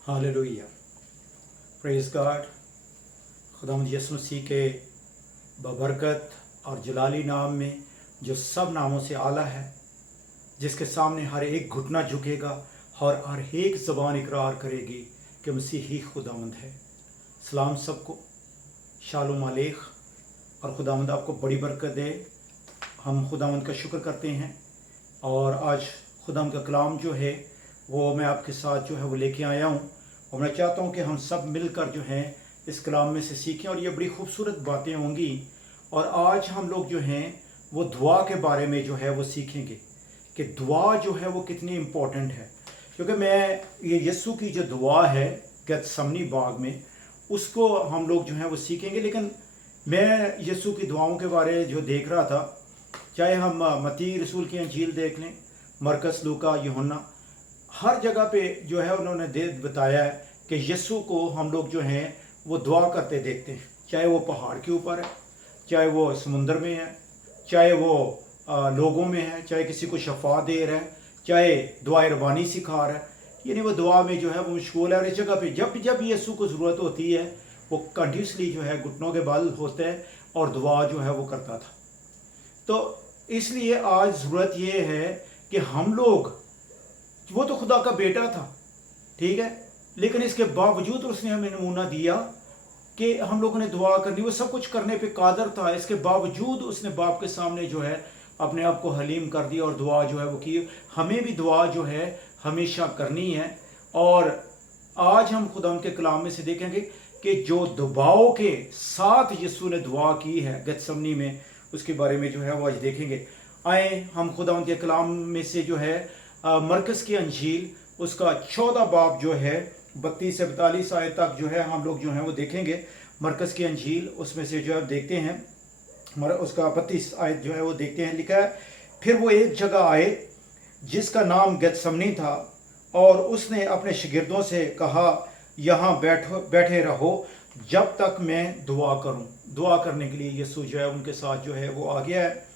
Hallelujah, praise God. खुदावंद यीशु मसीह के बबरकत और जलाली नाम में, जो सब नामों से आला है, जिसके सामने हर एक घुटना झुकेगा और हर एक ज़बान इकरार करेगी कि मसीह ही खुदावंद है। सलाम सबको, शालोम अलैख, और खुदावंद आपको बड़ी बरकत दे। हम खुदावंद का शुक्र करते हैं और आज खुदावंद का कलाम जो है वो मैं आपके साथ जो है वो लेके आया हूँ, और मैं चाहता हूँ कि हम सब मिलकर जो है इस कलाम में से सीखें, और ये बड़ी खूबसूरत बातें होंगी। और आज हम लोग जो हैं वो दुआ के बारे में जो है वो सीखेंगे कि दुआ जो है वो कितनी इम्पोर्टेंट है। क्योंकि मैं ये यीशु की जो दुआ है गेतसमनी बाग में, उसको हम लोग जो है वो सीखेंगे। लेकिन मैं यीशु की दुआओं के बारे जो देख रहा था, चाहे हम मत्ती रसूल की अंजील देख लें, मरकस, लूका, यूहन्ना, हर जगह पे जो है उन्होंने बताया है कि यीशु को हम लोग जो हैं वो दुआ करते देखते हैं। चाहे वो पहाड़ के ऊपर है, चाहे वो समुंदर में है, चाहे वो लोगों में है, चाहे किसी को शफा दे रहा है, चाहे दुआ रबानी सिखा रहा है, यानी वो दुआ में जो है वो मशगूल है। और इस जगह पे जब जब यीशु को ज़रूरत होती है वो कंटिन्यूसली जो है घुटनों के बल होता है और दुआ जो है वो करता था। तो इसलिए आज ज़रूरत ये है कि हम लोग, वो तो खुदा का बेटा था, ठीक है, लेकिन इसके बावजूद उसने हमें नमूना दिया कि हम लोगों ने दुआ करनी। वो सब कुछ करने पे कादर था, इसके बावजूद उसने बाप के सामने जो है अपने आप को हलीम कर दिया और दुआ जो है वो की। हमें भी दुआ जो है हमेशा करनी है। और आज हम खुदा के कलाम में से देखेंगे कि जो दबाव के साथ यीशु ने दुआ की है गेतसमनी में, उसके बारे में जो है वो आज देखेंगे। आए हम खुदा के कलाम में से जो है मरकस की अंजील, उसका 14 बाब जो है 32 से 42 आयत तक जो है हम लोग जो है वो देखेंगे। मरकस की अंजील उसमें से जो है देखते हैं, उसका 32 आयत जो है वो देखते हैं। लिखा है, फिर वो एक जगह आए जिसका नाम गेतसमनी था, और उसने अपने शागिर्दों से कहा, यहाँ बैठे रहो जब तक मैं दुआ करूं। दुआ करने के लिए यीशु जो है उनके साथ जो है वो आ गया है,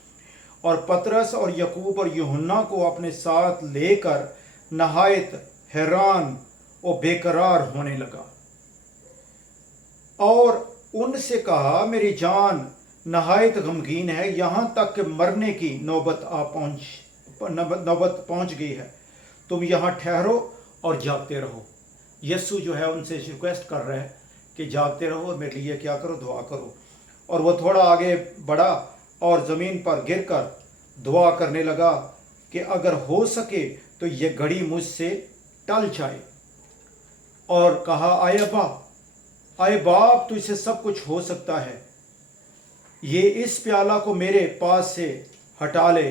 और पतरस और यकूब और यूहन्ना को अपने साथ लेकर नहायत हैरान और बेकरार होने लगा, और उनसे कहा, मेरी जान नहायत गमगीन है, यहाँ तक कि मरने की नौबत पहुँच गई है। तुम यहाँ ठहरो और जागते रहो। यीशु जो है उनसे रिक्वेस्ट कर रहा है कि जागते रहो और मेरे लिए क्या करो, दुआ करो। और वो थोड़ा आगे बढ़ा और ज़मीन पर गिरकर दुआ करने लगा कि अगर हो सके तो ये घड़ी मुझसे टल जाए। और कहा, आए बाप, तुझसे सब कुछ हो सकता है, ये इस प्याला को मेरे पास से हटा ले,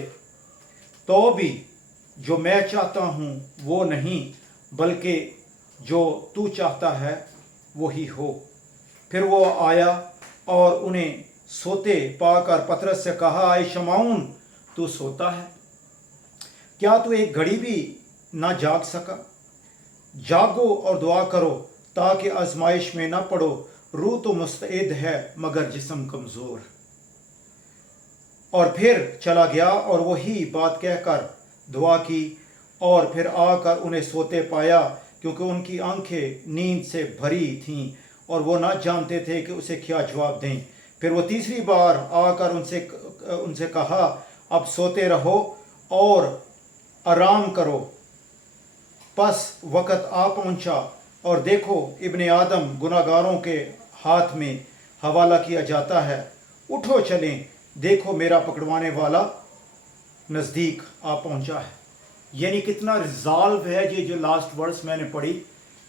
तो भी जो मैं चाहता हूँ वो नहीं, बल्कि जो तू चाहता है वही हो। फिर वो आया और उन्हें सोते पाकर पतरस से कहा, आए शमाउन, तू सोता है, क्या तू एक घड़ी भी ना जाग सका? जागो और दुआ करो ताकि आजमाइश में ना पड़ो। रूह तो मुस्तैद है मगर जिस्म कमज़ोर। और फिर चला गया और वही बात कहकर दुआ की, और फिर आकर उन्हें सोते पाया, क्योंकि उनकी आंखें नींद से भरी थीं और वो ना जानते थे कि उसे क्या जवाब दें। फिर वो तीसरी बार आकर उनसे कहा, अब सोते रहो और आराम करो। बस वक़्त आ पहुंचा, और देखो इब्ने आदम गुनाहगारों के हाथ में हवाला किया जाता है। उठो चलें, देखो मेरा पकड़वाने वाला नज़दीक आ पहुंचा है। यानी कितना रिजॉल्व है ये जो लास्ट वर्ड्स मैंने पढ़ी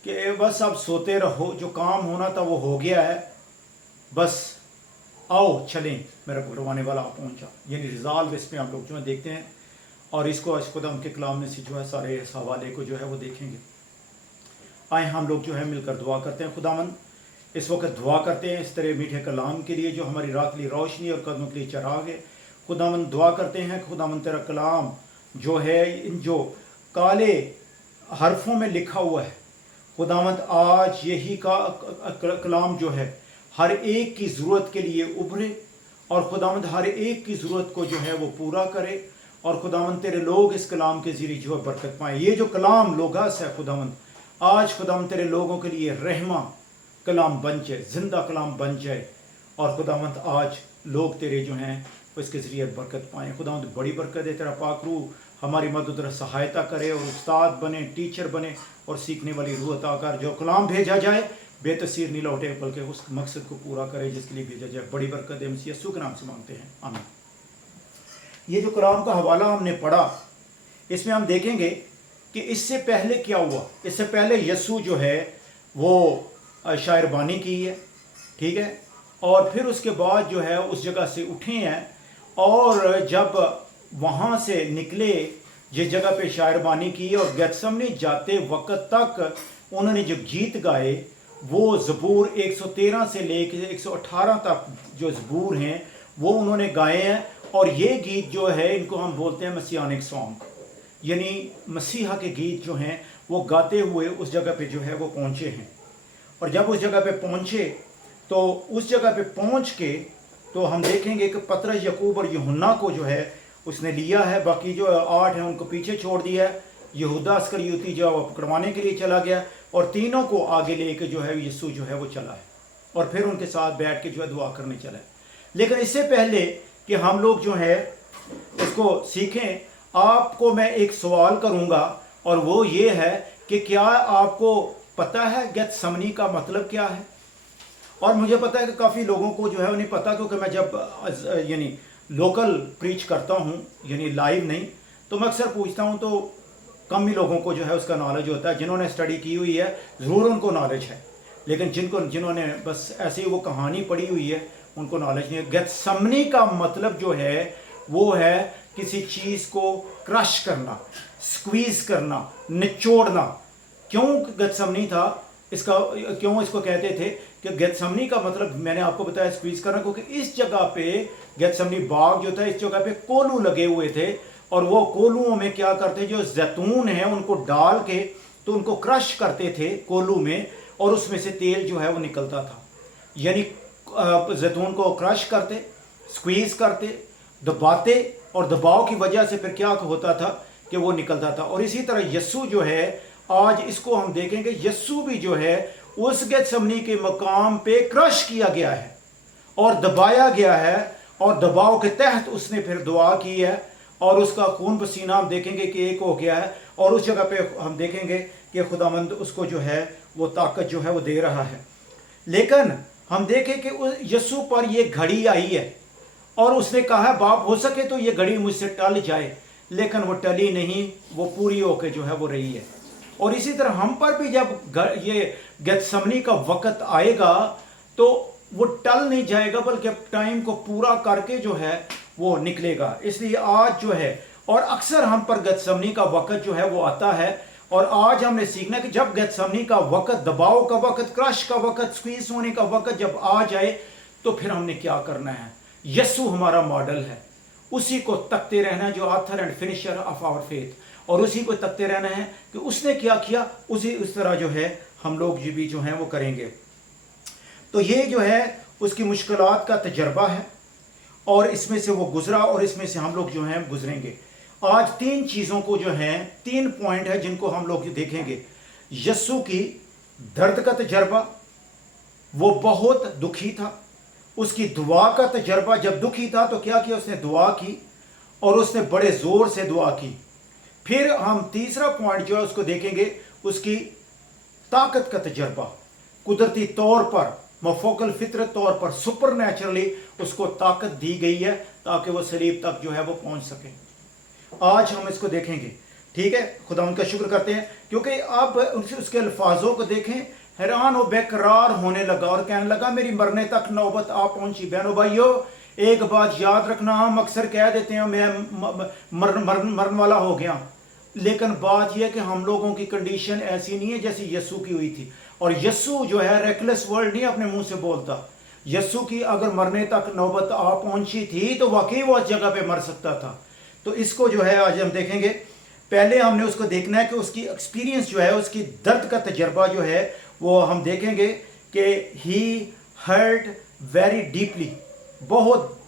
कि बस अब सोते रहो, जो काम होना था वो हो गया है, बस आओ चलें, मेरा पकड़वाने वाला आ पहुंचा। यानी रिजॉल्व इसमें हम लोग जो है देखते हैं, और इसको आज खुदा उनके कलाम में से जो है सारे इस हवाले को जो है वो देखेंगे। आए हम लोग जो है मिलकर दुआ करते हैं। खुदावंद, इस वक्त दुआ करते हैं इस तरह मीठे कलाम के लिए जो हमारी रात के लिए रोशनी और कदमों के लिए चराग है। खुदावंद दुआ करते हैं, खुदावंद तेरा कलाम जो है इन जो काले हरफों में लिखा हुआ है, खुदावंद आज यही का कलाम जो है हर एक की ज़रूरत के लिए उभरे, और खुदावंद हर एक की ज़रूरत को जो है वो पूरा करे। और खुदावंद तेरे लोग इस कलाम के ज़रिए जो है बरकत पाएँ। ये जो कलाम लोगास है खुदावंद, आज खुदावंद तेरे लोगों के लिए रहमा कलाम बन जाए, जिंदा कलाम बन जाए, और खुदावंद आज लोग तेरे जो हैं उसके ज़रिए बरकत पाएँ। खुदावंद बड़ी बरकत है, तेरा पाक रूह हमारी मदद और सहायता करे, और उस्ताद बने, टीचर बने, और सीखने वाली रूह अता कर। जो कलाम भेजा जाए बेतसीर नहीं लौटे, बल्कि उस मकसद को पूरा करे जिसके लिए भेजा जाए। बड़ी बरकत है, मसीह यीशु के नाम से मांगते हैं, आमीन। ये जो कलाम का हवाला हमने पढ़ा, इसमें हम देखेंगे कि इससे पहले क्या हुआ। इससे पहले यीशु जो है वो शायरबानी की है, ठीक है, और फिर उसके बाद जो है उस जगह से उठे हैं, और जब वहाँ से निकले जिस जगह पे शायरबानी की, और गेतसमनी जाते वक्त तक उन्होंने जो गीत गाए वो ज़बूर 113 से लेकर 118 तक जो ज़बूर हैं वो उन्होंने गाए हैं। और ये गीत जो है इनको हम बोलते हैं मसीहानिक सॉन्ग, यानी मसीहा के गीत जो हैं वो गाते हुए उस जगह पे जो है वो पहुँचे हैं। और जब उस जगह पे पहुँचे तो उस जगह पे पहुँच के तो हम देखेंगे कि पतरस, याकूब और यूहन्ना को जो है उसने लिया है, बाकी जो 8 हैं उनको पीछे छोड़ दिया है। यहूदा इस्करियोती जो वो पकड़वाने के लिए चला गया, और तीनों को आगे लेके जो है यीशु जो है वो चला है, और फिर उनके साथ बैठ के जो है दुआ करने चला है। लेकिन इससे पहले कि हम लोग जो है इसको सीखें, आपको मैं एक सवाल करूंगा, और वो ये है कि क्या आपको पता है गेतसमनी का मतलब क्या है। और मुझे पता है कि काफ़ी लोगों को जो है वो नहीं पता, क्योंकि मैं जब यानी लोकल प्रीच करता हूँ, यानी लाइव नहीं, तो मैं अक्सर पूछता हूँ तो कम ही लोगों को जो है उसका नॉलेज होता है। जिन्होंने स्टडी की हुई है ज़रूर उनको नॉलेज है, लेकिन जिन्होंने बस ऐसे ही वो कहानी पढ़ी हुई है उनको नॉलेज नहीं है। गेतसमनी का मतलब जो है वो है किसी चीज़ को क्रश करना, स्क्वीज करना, निचोड़ना। क्यों गेतसमनी था इसका, क्यों इसको कहते थे कि गेतसमनी का मतलब मैंने आपको बताया स्क्वीज करना, क्योंकि इस जगह पे गेतसमनी बाग जो था इस जगह पे कोलू लगे हुए थे, और वो कोलुओं में क्या करते, जो जैतून है उनको डाल के तो उनको क्रश करते थे कोलू में, और उसमें से तेल जो है वो निकलता था। यानी जैतून को क्रश करते, स्क्वीज करते, दबाते, और दबाव की वजह से फिर क्या होता था कि वो निकलता था। और इसी तरह यीशु जो है आज इसको हम देखेंगे, यीशु भी जो है उस गेतसमनी के मकाम पे क्रश किया गया है और दबाया गया है, और दबाव के तहत उसने फिर दुआ की है, और उसका खून पसीना हम देखेंगे कि एक हो गया है। और उस जगह पे हम देखेंगे कि खुदावंद उसको जो है वो ताकत जो है वो दे रहा है। लेकिन हम देखें कि यीशु पर ये घड़ी आई है, और उसने कहा बाप हो सके तो ये घड़ी मुझसे टल जाए, लेकिन वो टली नहीं, वो पूरी होकर जो है वो रही है। और इसी तरह हम पर भी जब ये गेतसमनी का वक़्त आएगा तो वो टल नहीं जाएगा, बल्कि टाइम को पूरा करके जो है वो निकलेगा। इसलिए आज जो है, और अक्सर हम पर गेतसमनी का वक़्त जो है वो आता है, और आज हमने सीखना कि जब गेतसमनी का वक़्त, दबाव का वक़्त, क्रश का वक़्त, स्क्वीज होने का वक़्त जब आ जाए तो फिर हमने क्या करना है। यीशु हमारा मॉडल है, उसी को तकते रहना है जो author and finisher of our faith, और उसी को तकते रहना है कि उसने क्या किया, उस तरह जो है हम लोग भी जो हैं वो करेंगे। तो ये जो है उसकी मुश्किलात का तजर्बा है, और इसमें से वो गुजरा, और इसमें से हम लोग जो हैं गुजरेंगे। आज 3 चीज़ों को जो हैं, 3 पॉइंट है जिनको हम लोग देखेंगे। यीशु की दर्द का तजर्बा, वो बहुत दुखी था। उसकी दुआ का तजर्बा, जब दुखी था तो क्या किया, उसने दुआ की, और उसने बड़े ज़ोर से दुआ की। फिर हम तीसरा पॉइंट जो है उसको देखेंगे, उसकी ताकत का तजर्बा। कुदरती तौर पर, मफोकल फितरत तौर पर, सुपर नेचुरली उसको ताकत दी गई है ताकि वो सलीब तक जो है वो पहुंच सके। आज हम इसको देखेंगे, ठीक है। खुदा उनका शुक्र करते हैं, क्योंकि अब उसके अल्फाजों को देखें, हैरान और बेकरार होने लगा और कहने लगा मेरी मरने तक नौबत आ पहुंची। बहनों भाइयों, एक बात याद रखना, हम अक्सर कह देते हैं मैं मरने वाला हो गया, लेकिन बात यह कि हम लोगों की कंडीशन ऐसी नहीं है जैसी यीशु की हुई थी। और यीशु जो है रेकलेस वर्ड नहीं अपने मुंह से बोलता। यीशु की अगर मरने तक नौबत आ पहुंची थी तो वाकई वो उस जगह पे मर सकता था। तो इसको जो है आज हम देखेंगे। पहले हमने उसको देखना है कि उसकी एक्सपीरियंस जो है, उसकी दर्द का तजर्बा जो है वो हम देखेंगे कि ही हर्ट वेरी डीपली, बहुत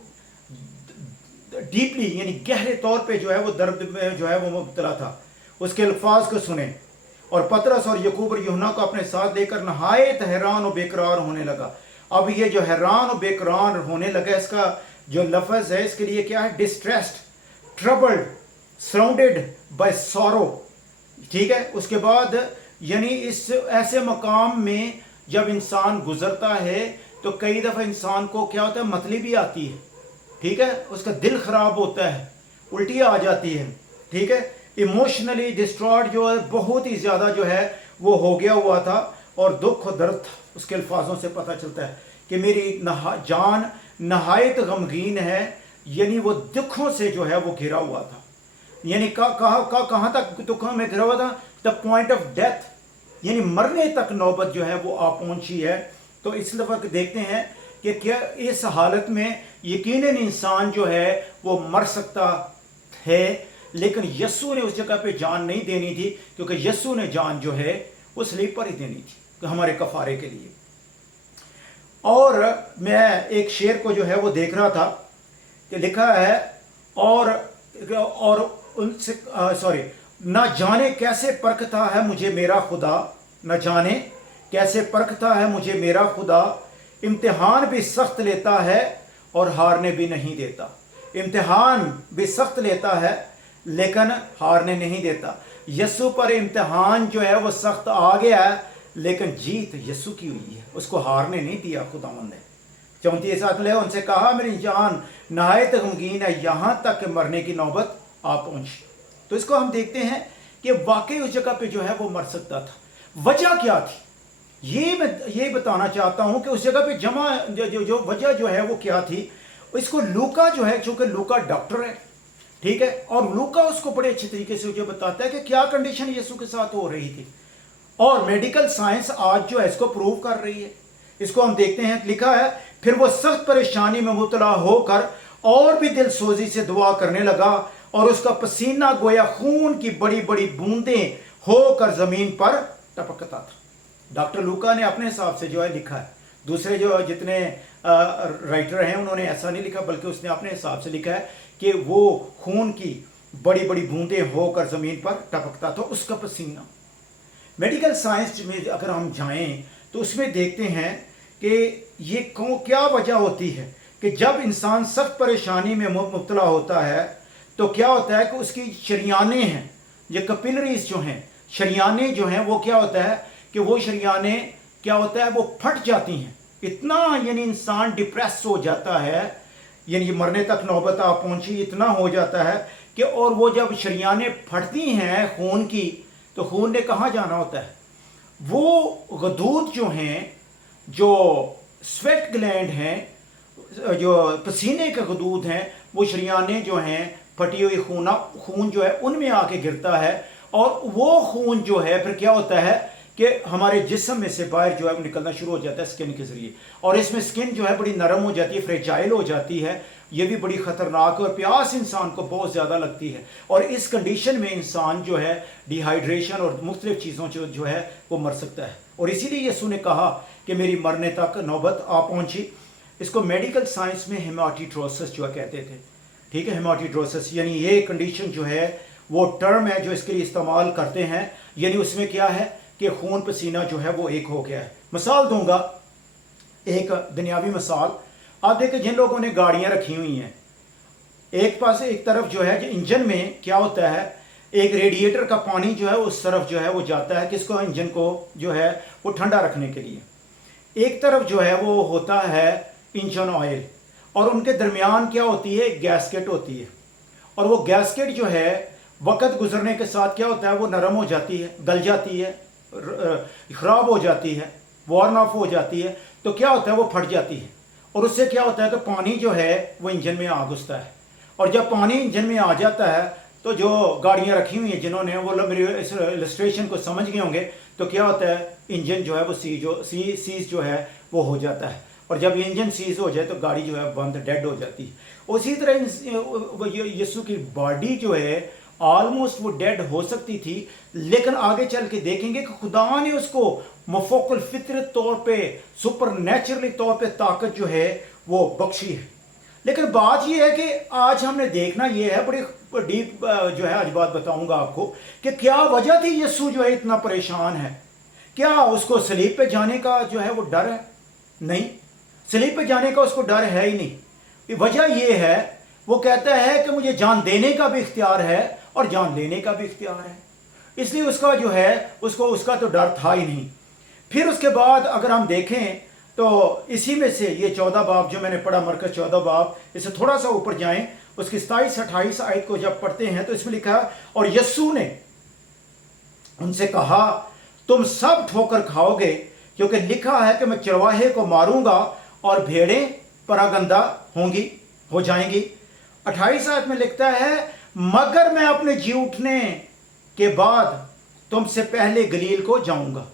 डीपली यानी गहरे तौर पे जो है वो दर्द में जो है वो मुब्तला था। उसके अल्फाज को सुने, और पतरस और यकूब और यूहन्ना को अपने साथ लेकर नहायत हैरान और बेकरार होने लगा। अब ये जो हैरान और बेकरार होने लगा, इसका जो लफ्ज़ है इसके लिए क्या है? Distressed, troubled, surrounded by sorrow. ठीक है, उसके बाद यानी इस ऐसे मकाम में जब इंसान गुजरता है तो कई दफ़ा इंसान को क्या होता है? मतली भी आती है। ठीक है, उसका दिल ख़राब होता है, उल्टी आ जाती है। ठीक है, इमोशनली डिस्ट्रॉयड जो है, बहुत ही ज़्यादा जो है वो हो गया हुआ था, और दुख और दर्द उसके अल्फाजों से पता चलता है कि मेरी जान नहायत गमगीन है, यानी वो दुखों से जो है वो घिरा हुआ था। यानी कहाँ तक दुखों में घिरा हुआ था? द पॉइंट ऑफ डेथ, यानी मरने तक नौबत जो है वो आ पहुंची है। तो इस वक्त देखते हैं कि क्या इस हालत में यकीनन इंसान जो है वो मर सकता है, लेकिन यस्सु ने उस जगह पे जान नहीं देनी थी, क्योंकि यस्सु ने जान जो है वो सलीब पर ही देनी थी हमारे कफारे के लिए। और मैं एक शेर को जो है वो देख रहा था कि लिखा है, और उनसे न जाने कैसे परखता है मुझे मेरा खुदा, न जाने कैसे परखता है मुझे मेरा खुदा, इम्तिहान भी सख्त लेता है और हारने भी नहीं देता। इम्तिहान भी सख्त लेता है लेकिन हारने नहीं देता। यस्सु पर इम्तिहान जो है वो सख्त आ गया है, लेकिन जीत यस्सु की हुई है, उसको हारने नहीं दिया खुदावंद ने। 34 आयत में उनसे कहा, मेरी जान नहायत गमगीन है, यहाँ तक कि मरने की नौबत आ पहुंची। तो इसको हम देखते हैं कि वाकई उस जगह पे जो है वो मर सकता था। वजह क्या थी, ये मैं ये बताना चाहता हूं कि उस जगह पे जमा जो वजह जो है वो क्या थी। इसको लूका जो है, चूंकि लूका डॉक्टर है, ठीक है, और लूका उसको बड़े अच्छे तरीके से मुझे बताता है कि क्या कंडीशन यीशु के साथ हो रही थी, और मेडिकल साइंस आज जो है इसको प्रूव कर रही है। इसको हम देखते हैं, लिखा है, फिर वो सख्त परेशानी में मुबतला होकर और भी दिल सोजी से दुआ करने लगा, और उसका पसीना गोया खून की बड़ी बड़ी बूंदें होकर जमीन पर टपकता था। डॉक्टर लूका ने अपने हिसाब से जो है लिखा है, दूसरे जो जितने राइटर हैं उन्होंने ऐसा नहीं लिखा, बल्कि उसने अपने हिसाब से लिखा है कि वो खून की बड़ी बड़ी बूंदें होकर जमीन पर टपकता था उसका पसीना। मेडिकल साइंस में अगर हम जाएं तो उसमें देखते हैं कि ये क्या वजह होती है कि जब इंसान सख्त परेशानी में मुब्तला होता है तो क्या होता है कि उसकी शरियाने हैं, ये कैपिलरीज जो हैं, शरियाने जो हैं, वो क्या होता है कि वो शरियाने क्या होता है वो फट जाती हैं। इतना यानी इंसान डिप्रेस हो जाता है, यानी मरने तक नौबत आ पहुंची, इतना हो जाता है कि, और वो जब शरियाने फटती हैं खून की, तो खून ने कहाँ जाना होता है? वो गदूद जो हैं, जो स्वेट ग्लैंड हैं, जो पसीने के गदूद हैं, वो शरियाने जो हैं, फटी हुई खून जो है उनमें आके गिरता है, और वो खून जो है फिर क्या होता है कि हमारे जिस्म में से बाहर जो है वो निकलना शुरू हो जाता है स्किन के ज़रिए, और इसमें स्किन जो है बड़ी नरम हो जाती है, फ्रेजाइल हो जाती है। ये भी बड़ी ख़तरनाक है, और प्यास इंसान को बहुत ज़्यादा लगती है, और इस कंडीशन में इंसान जो है डिहाइड्रेशन और मुख्तलिफ़ चीज़ों से जो है वो मर सकता है। और इसीलिए यीशु ने कहा कि मेरी मरने तक नौबत आ पहुँची। इसको मेडिकल साइंस में हेमाटिड्रोसिस जो कहते थे, ठीक है, हेमाटिड्रोसिस, यानी ये कंडीशन जो है वो टर्म है जो इसके लिए इस्तेमाल करते हैं, यानी उसमें क्या है कि खून पसीना जो है वो एक हो गया है। मिसाल दूंगा, एक दुनियावी मिसाल, आप देखिए जिन लोगों ने गाड़ियां रखी हुई हैं, एक पास एक तरफ जो है इंजन में क्या होता है, एक रेडिएटर का पानी जो है उस तरफ जो है वो जाता है, किसको? इंजन को जो है वो ठंडा रखने के लिए। एक तरफ जो है वो होता है इंजन ऑयल, और उनके दरमियान क्या होती है? गैसकेट होती है, और वो गैसकेट जो है वक्त गुजरने के साथ क्या होता है वो नरम हो जाती है, गल जाती है, ख़राब हो जाती है, वॉर्न ऑफ हो जाती है, तो क्या होता है वो फट जाती है, और उससे क्या होता है कि पानी जो है वो इंजन में आ घुसता है, और जब पानी इंजन में आ जाता है तो जो गाड़ियां रखी हुई हैं जिन्होंने वो मेरी इस इलस्ट्रेशन को समझ गए होंगे, तो क्या होता है इंजन जो है वो सीज जो है वो हो जाता है, और जब इंजन सीज हो जाए तो गाड़ी जो है बंद डेड हो जाती है। उसी तरह यीशु की बॉडी जो है ऑलमोस्ट वो डेड हो सकती थी, लेकिन आगे चल के देखेंगे कि खुदा ने उसको मफोकल फितरत तौर पे, सुपर नेचुरली तौर पे ताकत जो है वो बख्शी है। लेकिन बात यह है कि आज हमने देखना यह है, बड़ी डीप जो है आज बात बताऊंगा आपको कि क्या वजह थी यीशु जो है इतना परेशान है। क्या उसको सलीब पे जाने का जो है वो डर है? नहीं, सलीब पे जाने का उसको डर है ही नहीं। वजह यह है, वो कहता है कि मुझे जान देने का भी इख्तियार है और जान लेने का भी इख्तियार है, इसलिए उसका जो है उसका तो डर था ही नहीं। फिर उसके बाद अगर हम देखें तो इसी में से ये 14 बाब जो मैंने पढ़ा, मरकज़ 14 बाब, इससे थोड़ा सा ऊपर जाएं, उसकी 27-28 आयत को जब पढ़ते हैं तो इसमें लिखा, और यीशु ने उनसे कहा, तुम सब ठोकर खाओगे, क्योंकि लिखा है कि मैं चरवाहे को मारूंगा और भेड़ें परागंदा हो जाएंगी। 28 आयत में लिखता है, मगर मैं अपने जी उठने के बाद तुमसे पहले गलील को जाऊंगा।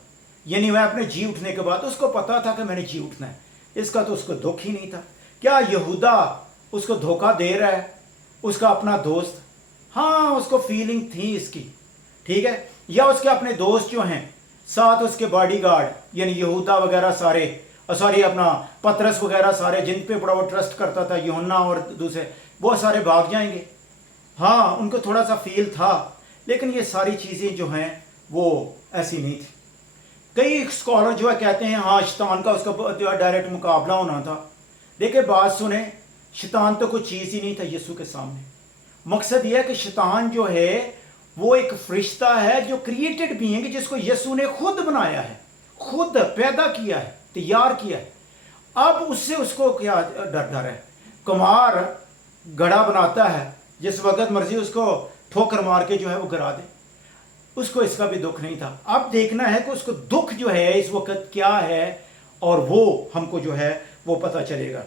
यानी मैं अपने जी उठने के बाद, उसको पता था कि मैंने जी उठना है, इसका तो उसको दुख ही नहीं था। क्या यहूदा उसको धोखा दे रहा है, उसका अपना दोस्त? हाँ, उसको फीलिंग थी इसकी, ठीक है। या उसके अपने दोस्त जो हैं साथ, उसके बॉडीगार्ड यानी यहूदा वगैरह सारे, सॉरी अपना पतरस वगैरह सारे, जिन पे बड़ा वो ट्रस्ट करता था, यूहन्ना और दूसरे, वो सारे भाग जाएंगे। हाँ, उनको थोड़ा सा फील था, लेकिन ये सारी चीज़ें जो हैं वो ऐसी नहीं थी। कई स्कॉलर जो है कहते हैं हाँ, शैतान का उसका डायरेक्ट मुकाबला होना था। देखिए बात सुने, शैतान तो कोई चीज़ ही नहीं था यीशु के सामने। मकसद यह है कि शैतान जो है वो एक फरिश्ता है जो क्रिएटेड बीइंग, जिसको यीशु ने खुद बनाया है, खुद पैदा किया है, तैयार किया है। अब उससे उसको क्या डर है? कुम्हार घड़ा बनाता है, जिस वक्त मर्जी उसको ठोकर मार के जो है वो गिरा दे, उसको इसका भी दुख नहीं था। अब देखना है कि उसको दुख जो है इस वक्त क्या है, और वो हमको जो है वो पता चलेगा।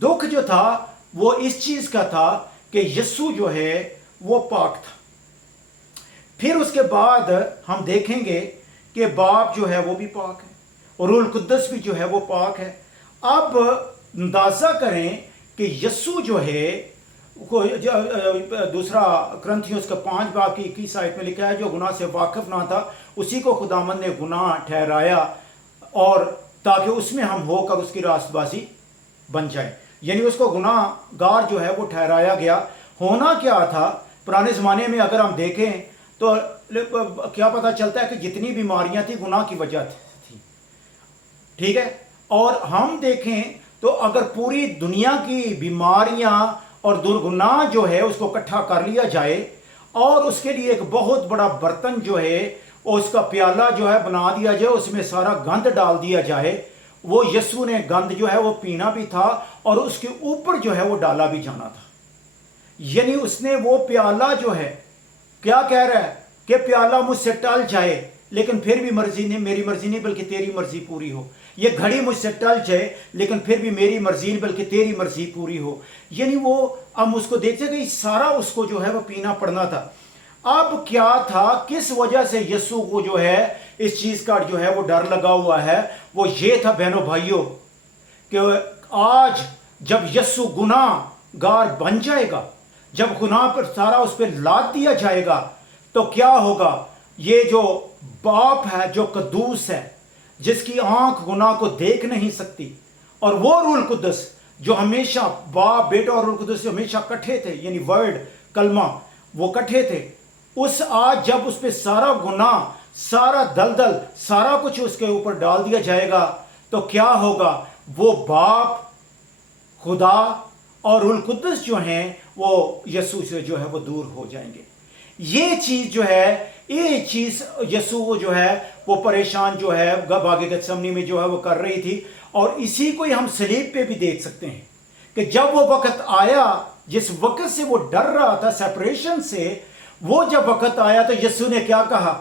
दुख जो था वो इस चीज का था कि यीशु जो है वो पाक था। फिर उसके बाद हम देखेंगे कि बाप जो है वो भी पाक है और रूहुल कुद्दस भी जो है वो पाक है। अब अंदाजा करें कि यीशु जो है को दूसरा क्रंथियों उसका 5 बाब की 21 आयत में लिखा है, जो गुनाह से वाकिफ ना था उसी को खुदामंद ने गुनाह ठहराया, और ताकि उसमें हम होकर उसकी रास्तबाजी बन जाए। यानी उसको गुनाहगार जो है वो ठहराया गया। होना क्या था पुराने ज़माने में, अगर हम देखें तो क्या पता चलता है कि जितनी बीमारियां थी गुनाह की वजह थी, ठीक है। और हम देखें तो अगर पूरी दुनिया की बीमारियां और दुर्गुनाह जो है उसको इकट्ठा कर लिया जाए और उसके लिए एक बहुत बड़ा बर्तन जो है उसका प्याला जो है बना दिया जाए, उसमें सारा गंद डाल दिया जाए, वो यीशु ने गंद जो है वो पीना भी था और उसके ऊपर जो है वो डाला भी जाना था। यानी उसने वो प्याला जो है, क्या कह रहा है कि प्याला मुझसे टल जाए लेकिन फिर भी मेरी मर्जी नहीं बल्कि तेरी मर्जी पूरी हो। ये घड़ी मुझसे टल जाए लेकिन फिर भी मेरी मर्जी नहीं बल्कि तेरी मर्जी पूरी हो। यानी वो हम उसको देखते कि सारा उसको जो है वो पीना पड़ना था। अब क्या था, किस वजह से यीशु को जो है इस चीज का जो है वो डर लगा हुआ है, वो ये था बहनों भाइयों कि आज जब यीशु गुनाहगार बन जाएगा, जब गुनाह पर सारा उस पर लाद दिया जाएगा, तो क्या होगा? ये जो बाप है, जो कद्दूस है, जिसकी आंख गुनाह को देख नहीं सकती, और वो रूहुल कुद्दस जो हमेशा बाप बेटा और रूहुल कुद्दस हमेशा इकट्ठे थे, यानी वर्ड कलमा वो इकट्ठे थे, उस आज जब उस पर सारा गुनाह, सारा दलदल, सारा कुछ उसके ऊपर डाल दिया जाएगा, तो क्या होगा? वो बाप, खुदा और रूहुल कुद्दस जो हैं वो यीशु से जो है वो दूर हो जाएंगे। ये चीज जो है, ये चीज यीशु को जो है वो परेशान जो है बागे गतसमनी में जो है वो कर रही थी। और इसी को ही हम सलीब पे भी देख सकते हैं कि जब वो वक्त आया, जिस वक्त से वो डर रहा था सेपरेशन से, वो जब वक्त आया तो यीशु ने क्या कहा?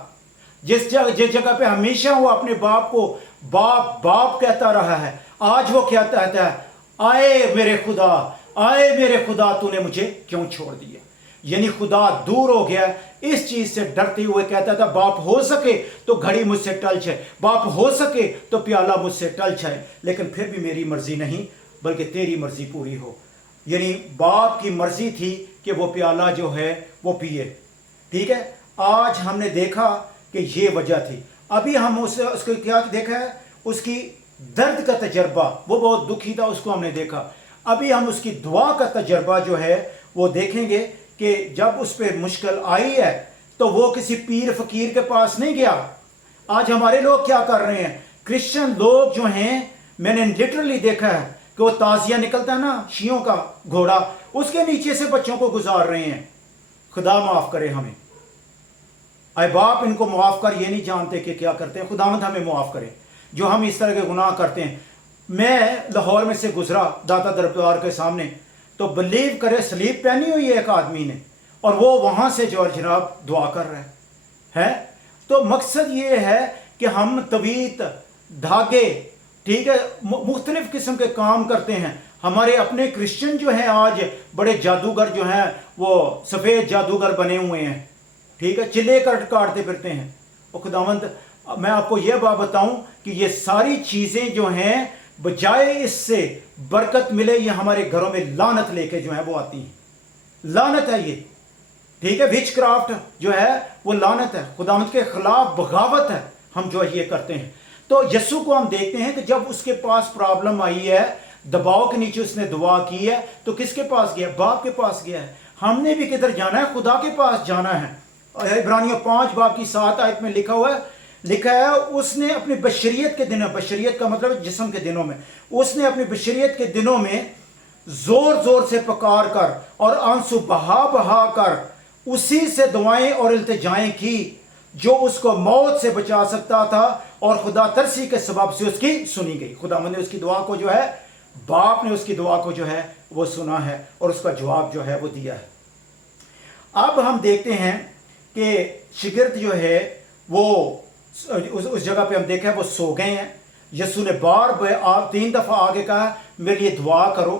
जिस जगह पे हमेशा वो अपने बाप को बाप बाप कहता रहा है, आज वो क्या कहता है? आए मेरे खुदा, आए मेरे खुदा, तूने मुझे क्यों छोड़ दिया? यानी खुदा दूर हो गया। इस चीज से डरते हुए कहता था, बाप हो सके तो घड़ी मुझसे टल जाए, बाप हो सके तो प्याला मुझसे टल जाए, लेकिन फिर भी मेरी मर्जी नहीं बल्कि तेरी मर्जी पूरी हो। यानी बाप की मर्जी थी कि वो प्याला जो है वो पिए, ठीक है। आज हमने देखा कि ये वजह थी। अभी हम उसको क्या देखा है? उसकी दर्द का तजर्बा, वो बहुत दुखी था, उसको हमने देखा। अभी हम उसकी दुआ का तजर्बा जो है वो देखेंगे कि जब उस पर मुश्किल आई है तो वो किसी पीर फकीर के पास नहीं गया। आज हमारे लोग क्या कर रहे हैं, क्रिश्चियन लोग जो हैं, मैंने लिटरली देखा है कि वो ताजिया निकलता है ना शियों का घोड़ा, उसके नीचे से बच्चों को गुजार रहे हैं। खुदा माफ करे हमें, अय बाप इनको माफ कर, ये नहीं जानते कि क्या करते हैं। खुदावंद हमें माफ करे जो हम इस तरह के गुनाह करते हैं। मैं लाहौर में से गुजरा दाता दरबार के सामने, तो बिलीव करे सलीब पहनी हुई है एक आदमी ने, और वो वहां से जो जनाब दुआ कर रहा है। तो मकसद ये है कि हम तवीत धागे, ठीक है, मुख्तलिफ किस्म के काम करते हैं। हमारे अपने क्रिश्चियन जो हैं आज बड़े जादूगर जो हैं वो सफ़ेद जादूगर बने हुए हैं, ठीक है, चिल्ले काटते फिरते हैं। और खुदावंद मैं आपको यह बात बताऊं कि ये सारी चीज़ें जो हैं बजाय इससे बरकत मिले, ये हमारे घरों में लानत लेके जो है वो आती हैं। लानत है ये, ठीक है, विच क्राफ्ट जो है वो लानत है, खुदावंद के खिलाफ बगावत है हम जो ये करते हैं। तो यस्सु को हम देखते हैं कि जब उसके पास प्रॉब्लम आई है, दबाव के नीचे उसने दुआ की है, तो किसके पास गया, बाप के पास गया है। हमने भी किधर जाना है, खुदा के पास जाना है। इब्रानियों 5 बाब की 7 आयत में लिखा है उसने अपनी बशरियत के दिनों, बशरियत का मतलब जिस्म के दिनों में, उसने अपनी बशरियत के दिनों में जोर जोर से पुकार कर और आंसू बहा कर उसी से दुआएं और इल्तिजाएं की जो उसको मौत से बचा सकता था, और खुदा तरसी के सबब से उसकी सुनी गई। खुदावंद ने उसकी दुआ को जो है, बाप ने उसकी दुआ को जो है वो सुना है और उसका जवाब जो है वो दिया है। अब हम देखते हैं कि शिगिर्द जो है वो उस जगह पे हम देखा है वो सो गए हैं। यस्सु ने बार 3 दफ़ा आगे कहा मेरे लिए दुआ करो,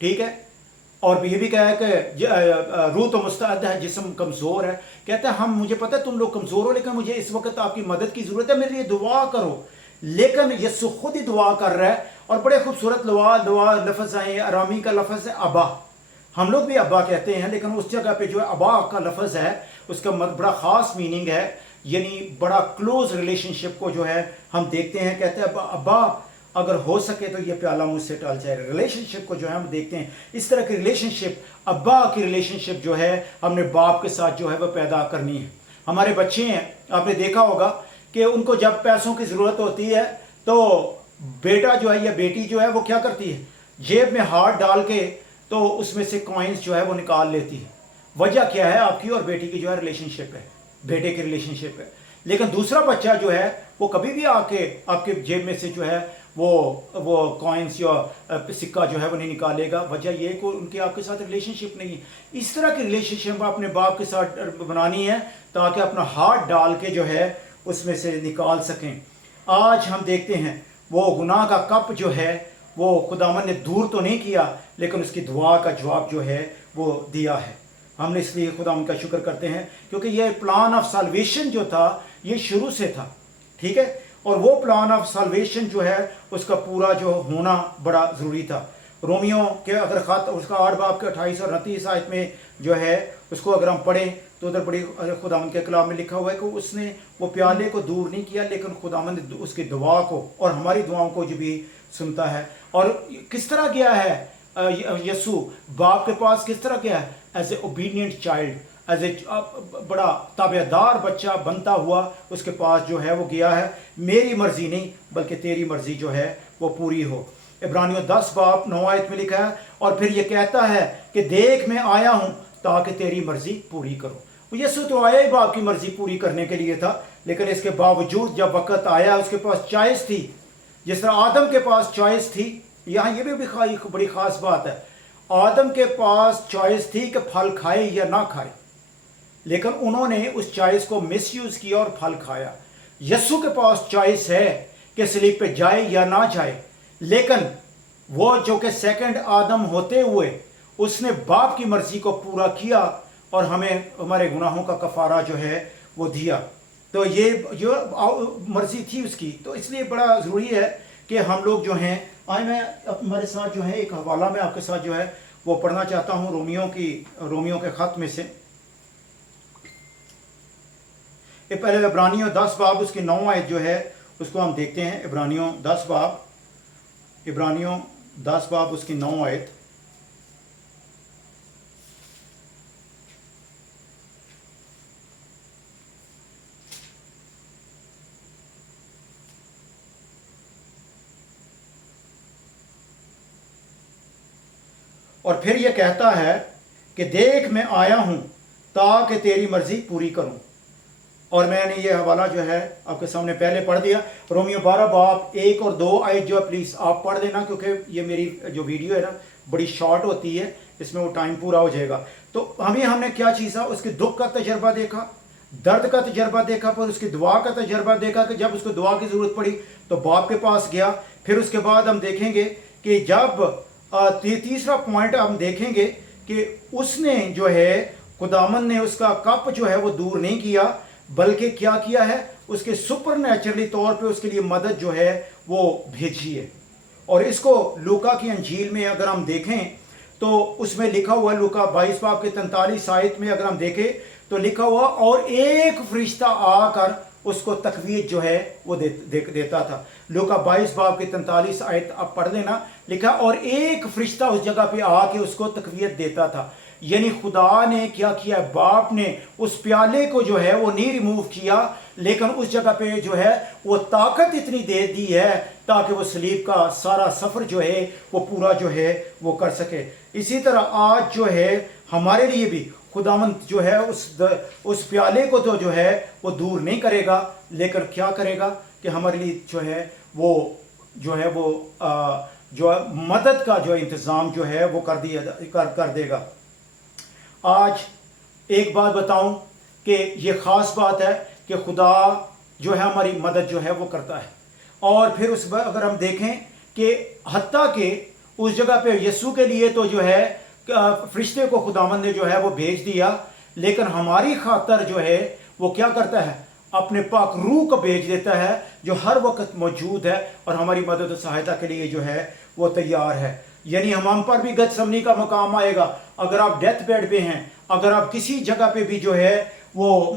ठीक है, और ये भी कहा है कि रूह तो मुस्तअद है, जिस्म कमज़ोर है। कहता है मुझे पता है तुम लोग कमज़ोर हो, लेकिन मुझे इस वक्त आपकी मदद की ज़रूरत है, मेरे लिए दुआ करो। लेकिन यस्सु खुद ही दुआ कर रहा है, और बड़े खूबसूरत दुआ लफ्ज़ आए। अरामी का लफ्ज़ है अबा, हम लोग भी अब्बा कहते हैं, लेकिन उस जगह पे जो है अबा का लफ्ज़ है उसका बड़ा ख़ास मीनिंग है, यानी बड़ा क्लोज रिलेशनशिप को जो है हम देखते हैं। कहते हैं अब्बा अगर हो सके तो ये प्याला मुझसे टल जाए। रिलेशनशिप को जो है हम देखते हैं, इस तरह की रिलेशनशिप, अब्बा की रिलेशनशिप जो है हमने बाप के साथ जो है वह पैदा करनी है। हमारे बच्चे हैं, आपने देखा होगा कि उनको जब पैसों की ज़रूरत होती है तो बेटा जो है या बेटी जो है वो क्या करती है, जेब में हाथ डाल के तो उसमें से कॉइन्स जो है वो निकाल लेती है। वजह क्या है, आपकी और बेटी की जो है रिलेशनशिप है, बेटे की रिलेशनशिप है। लेकिन दूसरा बच्चा जो है वो कभी भी आके आपके जेब में से जो है वो कॉइन्स या सिक्का जो है वो नहीं निकालेगा। वजह ये कि उनकी आपके साथ रिलेशनशिप नहीं है। इस तरह की रिलेशनशिप अपने बाप के साथ बनानी है ताकि अपना हाथ डाल के जो है उसमें से निकाल सकें। आज हम देखते हैं वो गुनाह का कप जो है वो खुदावन ने दूर तो नहीं किया, लेकिन उसकी दुआ का जवाब जो है वो दिया है। हमने इसलिए खुदा उनका शुक्र करते हैं क्योंकि ये प्लान ऑफ साल्वेशन जो था ये शुरू से था, ठीक है, और वो प्लान ऑफ साल्वेशन जो है उसका पूरा जो होना बड़ा ज़रूरी था। रोमियो के अगर ख़त उसका 8 बाब के 28 और 29 आयत में जो है उसको अगर हम पढ़ें तो उधर बड़ी खुदावंद के कलाम में लिखा हुआ है कि उसने वो प्याले को दूर नहीं किया, लेकिन खुदावंद उसकी दुआ को और हमारी दुआओं को जो भी सुनता है। और किस तरह गया है यस्सु बाप के पास, किस तरह गया है, as a obedient child, as a बड़ा ताबेदार बच्चा बनता हुआ उसके पास जो है वो गया है। मेरी मर्जी नहीं बल्कि तेरी मर्जी जो है वो पूरी हो। इब्रानियों 10 बाब 9 आयत में लिखा है, और फिर ये कहता है कि देख मैं आया हूँ ताकि तेरी मर्जी पूरी करो। यीशु तो आया ही बाप की मर्जी पूरी करने के लिए था, लेकिन इसके बावजूद जब वक़्त आया उसके पास चॉइस थी, जिस तरह आदम के पास चॉइस थी। यहाँ ये भी बड़ी ख़ास बात है, आदम के पास चॉइस थी कि फल खाए या ना खाए, लेकिन उन्होंने उस चॉइस को मिसयूज़ किया और फल खाया। यीशु के पास चॉइस है कि सलीब पे जाए या ना जाए, लेकिन वो जो कि सेकंड आदम होते हुए उसने बाप की मर्जी को पूरा किया और हमें हमारे गुनाहों का कफ़ारा जो है वो दिया। तो ये जो मर्जी थी उसकी, तो इसलिए बड़ा ज़रूरी है कि हम लोग जो हैं आए। मैं हमारे साथ जो है एक हवाला में आपके साथ जो है वो पढ़ना चाहता हूँ रोमियो के ख़त में से। ये पहले इब्रानियों 10 बाब उसकी 9 आयत जो है उसको हम देखते हैं। इब्रानियों 10 बाब उसकी 9 आयत और फिर ये कहता है कि देख मैं आया हूँ ताकि तेरी मर्जी पूरी करूँ। और मैंने ये हवाला जो है आपके सामने पहले पढ़ दिया, रोमियो 12 बाब 1 और 2 आयत जो है प्लीज़ आप पढ़ देना, क्योंकि ये मेरी जो वीडियो है ना बड़ी शॉर्ट होती है, इसमें वो टाइम पूरा हो जाएगा। तो हमने क्या चीज़ा, उसके दुख का तजर्बा देखा, दर्द का तजर्बा देखा, पर उसकी दुआ का तजर्बा देखा कि जब उसको दुआ की ज़रूरत पड़ी तो बाप के पास गया। फिर उसके बाद हम देखेंगे कि जब तीसरा पॉइंट हम देखेंगे कि उसने जो है खुदावन ने उसका कप जो है वो दूर नहीं किया, बल्कि क्या किया है, उसके सुपर नेचुरली तौर पे उसके लिए मदद जो है वो भेजी है। और इसको लूका की अंजील में अगर हम देखें तो उसमें लिखा हुआ, लूका 22 बाब के 43 आयत में अगर हम देखें तो लिखा हुआ, और एक फरिश्ता आकर उसको तकवीत जो है वो देता था। लूका 22 बाब के 43 आयत आप पढ़ लेना, लिखा और एक फरिश्ता उस जगह पे आके उसको तकवीत देता था। यानी खुदा ने क्या किया, बाप ने उस प्याले को जो है वो नहीं रिमूव किया, लेकिन उस जगह पे जो है वो ताकत इतनी दे दी है ताकि वो सलीब का सारा सफ़र जो है वो पूरा जो है वो कर सके। इसी तरह आज जो है हमारे लिए भी खुदावंद जो है उस प्याले को तो जो है वो दूर नहीं करेगा, लेकिन क्या करेगा कि हमारे लिए जो है वो जो मदद का जो इंतज़ाम जो है वो कर देगा। आज एक बात बताऊं कि ये ख़ास बात है कि खुदा जो है हमारी मदद जो है वो करता है। और फिर उस पर अगर हम देखें कि हत्ता के उस जगह पे यीशु के लिए तो जो है फरिश्ते को खुदावंद ने जो है वो भेज दिया, लेकिन हमारी खातर जो है वो क्या करता है, अपने पाक रूह को भेज देता है जो हर वक्त मौजूद है और हमारी मदद और सहायता के लिए जो है वो तैयार है। यानी हम पर भी गतसमनी का मकाम आएगा। अगर आप डेथ बेड पे हैं, अगर आप किसी जगह पे भी जो है वो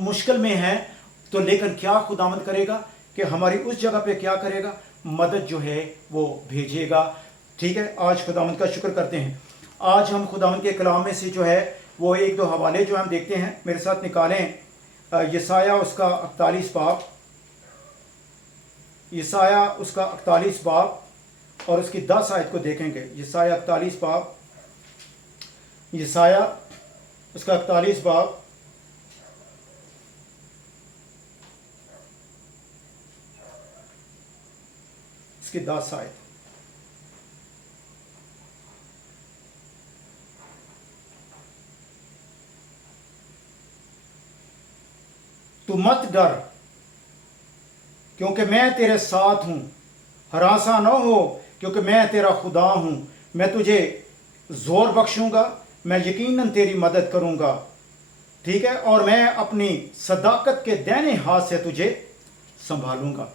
मुश्किल में हैं, तो लेकिन क्या खुदावंद करेगा कि हमारी उस जगह पे क्या करेगा, मदद जो है वो भेजेगा। ठीक है, आज खुदावंद का शुक्र करते हैं। आज हम खुदावंद के कलाम में से जो है वो एक दो हवाले जो हम देखते हैं, मेरे साथ निकालें। यसाया उसका 41 बाब, यसाया उसका 41 बाब और उसकी 10 आयत को देखेंगे। यसाया 41 बाब, यसाया उसका 41 बाब उसकी 10 आयत। तू मत डर क्योंकि मैं तेरे साथ हूं, हरासा न हो क्योंकि मैं तेरा खुदा हूं। मैं तुझे जोर बख्शूंगा, मैं यकीनन तेरी मदद करूंगा। ठीक है, और मैं अपनी सदाकत के दाहिने हाथ से तुझे संभालूंगा।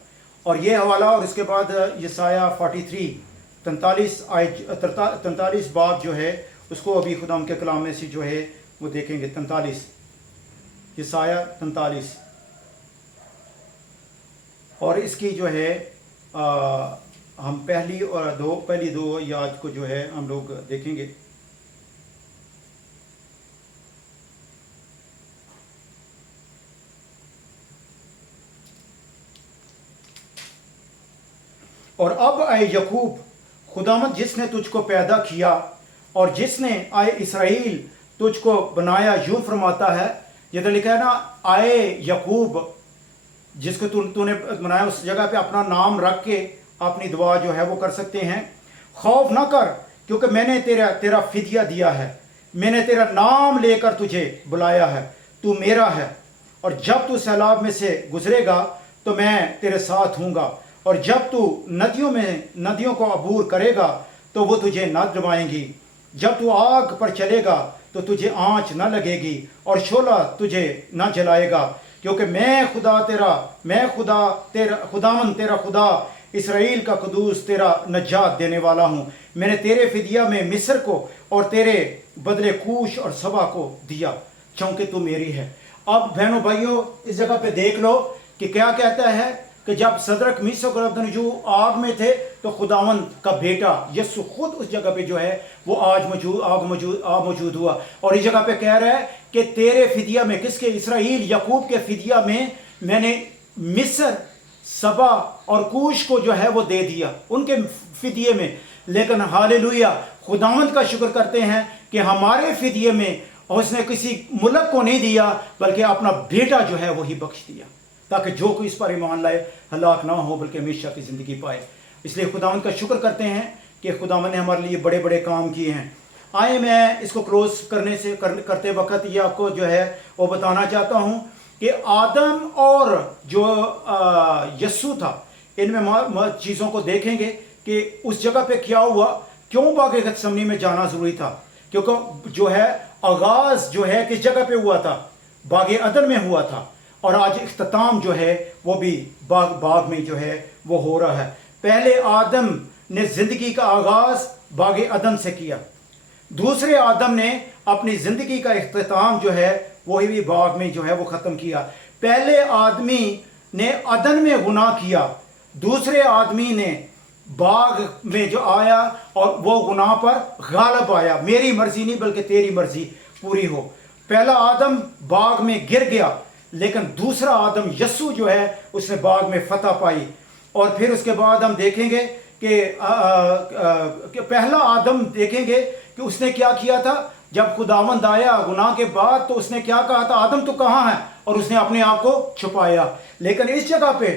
और ये हवाला, और इसके बाद यसाया 43 43 बाब जो है उसको अभी खुदा के कलाम में से जो है वो देखेंगे। 43 यसाया 43 और इसकी जो है हम पहली दो याद को जो है हम लोग देखेंगे। और अब आए यकूब, खुदावंद जिसने तुझको पैदा किया और जिसने आए इसराइल तुझको बनाया, यूं फरमाता है। ये तो लिखा है ना, आए यकूब जिसको तूने बनाया, उस जगह पे अपना नाम रख के अपनी दुआ जो है वो कर सकते हैं। खौफ ना कर क्योंकि मैंने तेरा फिदिया दिया है, मैंने तेरा नाम लेकर तुझे बुलाया है, तू मेरा है। और जब तू सैलाब में से गुजरेगा तो मैं तेरे साथ हूँगा, और जब तू नदियों को अबूर करेगा तो वो तुझे न डुबाएंगी। जब तू आग पर चलेगा तो तुझे आँच न लगेगी और शोला तुझे न जलाएगा, क्योंकि मैं खुदावंद तेरा खुदा, इसराइल का कुदूस तेरा नजात देने वाला हूँ। मैंने तेरे फिदिया में मिस्र को और तेरे बदले कूश और सबा को दिया, क्योंकि तू मेरी है। अब बहनों भाइयों, इस जगह पे देख लो कि क्या कहता है कि जब सदरक मीशक और अबदनगो आग में थे तो खुदावंद का बेटा यीशु खुद उस जगह पे जो है वो आज मौजूद हुआ। और इस जगह पे कह रहा है कि तेरे फिदिया में, किसके, इसराइल यकूब के फिदिया में मैंने मिस्र, सबा और कूश को जो है वो दे दिया उनके फिदिये में। लेकिन हालेलुया, खुदावंद का शुक्र करते हैं कि हमारे फिदिये में उसने किसी मुल्क को नहीं दिया, बल्कि अपना बेटा जो है वही बख्श दिया, ताकि जो कोई इस पर ईमान लाए हलाक ना हो बल्कि हमेशा की ज़िंदगी पाए। इसलिए खुदावंद का शुक्र करते हैं कि खुदावंद ने हमारे लिए बड़े बड़े काम किए हैं। आए मैं इसको क्लोज करते वक्त ये आपको जो है वो बताना चाहता हूँ कि आदम और जो यस्सु था, इनमें चीज़ों को देखेंगे कि उस जगह पे क्या हुआ, क्यों बाग गतसमनी में जाना ज़रूरी था, क्योंकि जो है आगाज़ जो है किस जगह पे हुआ था, बाग अदन में हुआ था, और आज इख्तिताम जो है वो भी बाग में जो है वो हो रहा है। पहले आदम ने ज़िंदगी का आगाज़ बाग अदन से किया, दूसरे आदम ने अपनी ज़िंदगी का इख्तिताम जो है वही भी बाग में जो है वो ख़त्म किया। पहले आदमी ने अदन में गुनाह किया, दूसरे आदमी ने बाग में जो आया और वो गुनाह पर गालिब आया, मेरी मर्जी नहीं बल्कि तेरी मर्जी पूरी हो। पहला आदम बाग में गिर गया, लेकिन दूसरा आदम यस्सु जो है उसने बाग में फतह पाई। और फिर उसके बाद हम देखेंगे कि पहला आदम देखेंगे कि उसने क्या किया था। जब खुदावंद आया गुनाह के बाद तो उसने क्या कहा था, आदम तो कहाँ है, और उसने अपने आप को छुपाया। लेकिन इस जगह पे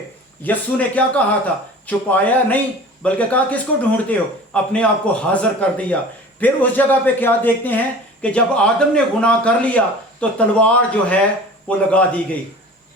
यस्सु ने क्या कहा था, छुपाया नहीं बल्कि कहा किसको ढूंढते हो, अपने आप को हाजिर कर दिया। फिर उस जगह पे क्या देखते हैं कि जब आदम ने गुनाह कर लिया तो तलवार जो है वो लगा दी गई,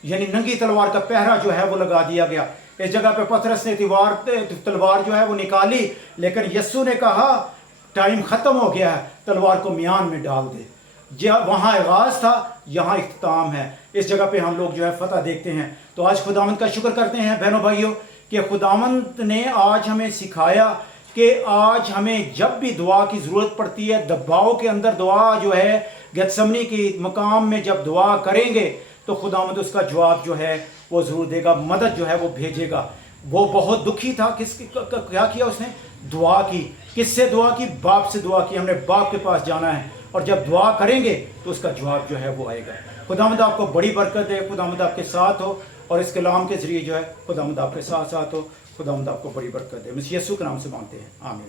यानी नंगी तलवार का पहरा जो है वो लगा दिया गया। इस जगह पे पतरस ने तलवार जो है वो निकाली, लेकिन यस्सु ने कहा टाइम ख़त्म हो गया है, तलवार को मियान में डाल दे। वहाँ आगाज़ था, यहाँ इख्तिताम है। इस जगह पे हम लोग जो है फतह देखते हैं। तो आज खुदावंद का शुक्र करते हैं बहनों भाइयों कि खुदावंद ने आज हमें सिखाया कि आज हमें जब भी दुआ की ज़रूरत पड़ती है, दबाव के अंदर दुआ जो है गतसमनी की मकाम में जब दुआ करेंगे तो खुदावंद उसका जवाब जो है वो ज़रूर देगा, मदद जो है वो भेजेगा। वो बहुत दुखी था, क्या किया उसने, दुआ की। किससे दुआ की, बाप से दुआ की। हमने बाप के पास जाना है और जब दुआ करेंगे तो उसका जवाब जो है वो आएगा। खुदावंद आपको बड़ी बरकत दे, खुदावंद आपके साथ हो, और इस कलाम के ज़रिए जो है खुदावंद आपके साथ साथ हो। खुदावंद आपको बड़ी बरकत दे। मसीह यीशु के नाम से मांगते हैं, आमीन।